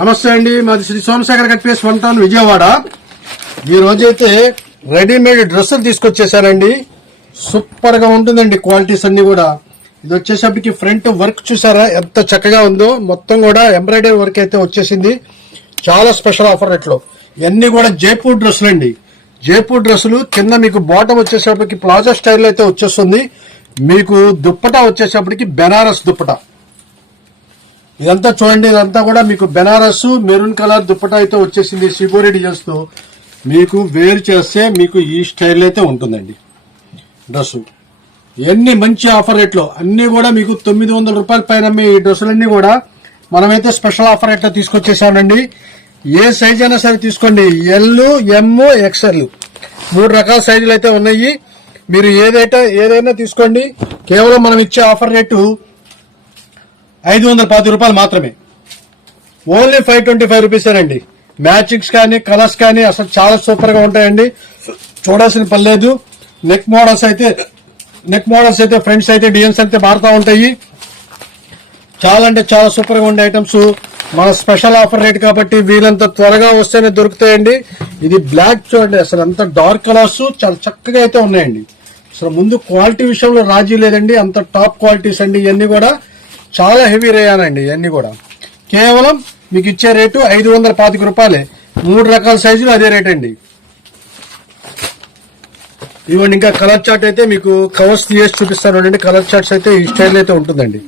నమస్తే అండి, మాది Shri Somashekar cut piece 1 town Vijayawada. ఈ రోజైతే రెడీమేడ్ డ్రెస్సులు తీసుకొచ్చేసానండి. సూపర్ గా ఉంటుందండి క్వాలిటీస్ అన్ని కూడా. ఇది వచ్చేసరికి ఫ్రంట్ వర్క్ చూసారా ఎంత చక్కగా ఉందో, మొత్తం కూడా ఎంబ్రాయిడరీ వర్క్ అయితే వచ్చేసింది. చాలా స్పెషల్ ఆఫర్ రేట్లో ఇవన్నీ కూడా జైపూర్ డ్రెస్సులు అండి. జైపూర్ డ్రెస్సులు కింద మీకు బాటమ్ వచ్చేసరికి ప్లాజా స్టైల్లో అయితే వచ్చేస్తుంది. మీకు దుప్పటా వచ్చేసరికి బెనారస్ దుప్పటా. ఇదంతా చూడండి, ఇదంతా కూడా మీకు బెనారస్ మెరూన్ కలర్ దుప్పటా అయితే వచ్చేసింది. సిబోరి డిజైన్స్ తో మీకు వేరు చేస్తే మీకు ఈ స్టైల్ అయితే ఉంటుందండి డ్రెస్. ఎన్ని మంచి ఆఫర్ రేట్లో అన్ని కూడా మీకు 900 రూపాయల పైన ఈ డ్రెస్సులన్నీ కూడా మనమైతే స్పెషల్ ఆఫర్ రేట్లో తీసుకొచ్చేసామండి. ఏ సైజ్ అయినా సరే తీసుకోండి, ఎల్, ఎం, ఎక్స్ఎల్ 3 రకాల సైజులు అయితే ఉన్నాయి. మీరు ఏదైనా తీసుకోండి. కేవలం మనం ఇచ్చే ఆఫర్ రేటు 510 రూపాయలు మాత్రమే. ఓన్లీ 525 రూపీసేనండి. మ్యాచింగ్స్ కానీ కలర్స్ కానీ అసలు చాలా సూపర్ గా ఉంటాయండి, చూడాల్సిన పని లేదు. నెక్ మోడల్స్ అయితే ఫ్రంట్స్ అయితే డిజైన్స్ అయితే మారుతూ ఉంటాయి. చాలా అంటే చాలా సూపర్ గా ఉండే ఐటమ్స్ మన స్పెషల్ ఆఫర్ రేట్ కాబట్టి వీలంత త్వరగా వస్తేనే దొరుకుతాయండి. ఇది బ్లాక్ చూడండి, అసలు అంత డార్క్ కలర్స్ చాలా చక్కగా అయితే ఉన్నాయండి. అసలు ముందు క్వాలిటీ విషయంలో రాజీ లేదండి, అంత టాప్ క్వాలిటీస్ అండి. ఇవన్నీ కూడా చాలా హెవీ రేయానండి. ఇవన్నీ కూడా కేవలం మీకు ఇచ్చే రేటు 525 రూపాయలే. 3 రకాల సైజులు అదే రేట్ అండి. ఇవ్వండి, ఇంకా కలర్ చార్ట్ అయితే మీకు కవర్స్ తీసి చూపిస్తాను అండి. కలర్ చార్ట్స్ అయితే ఈ స్టైల్ అయితే ఉంటుందండి.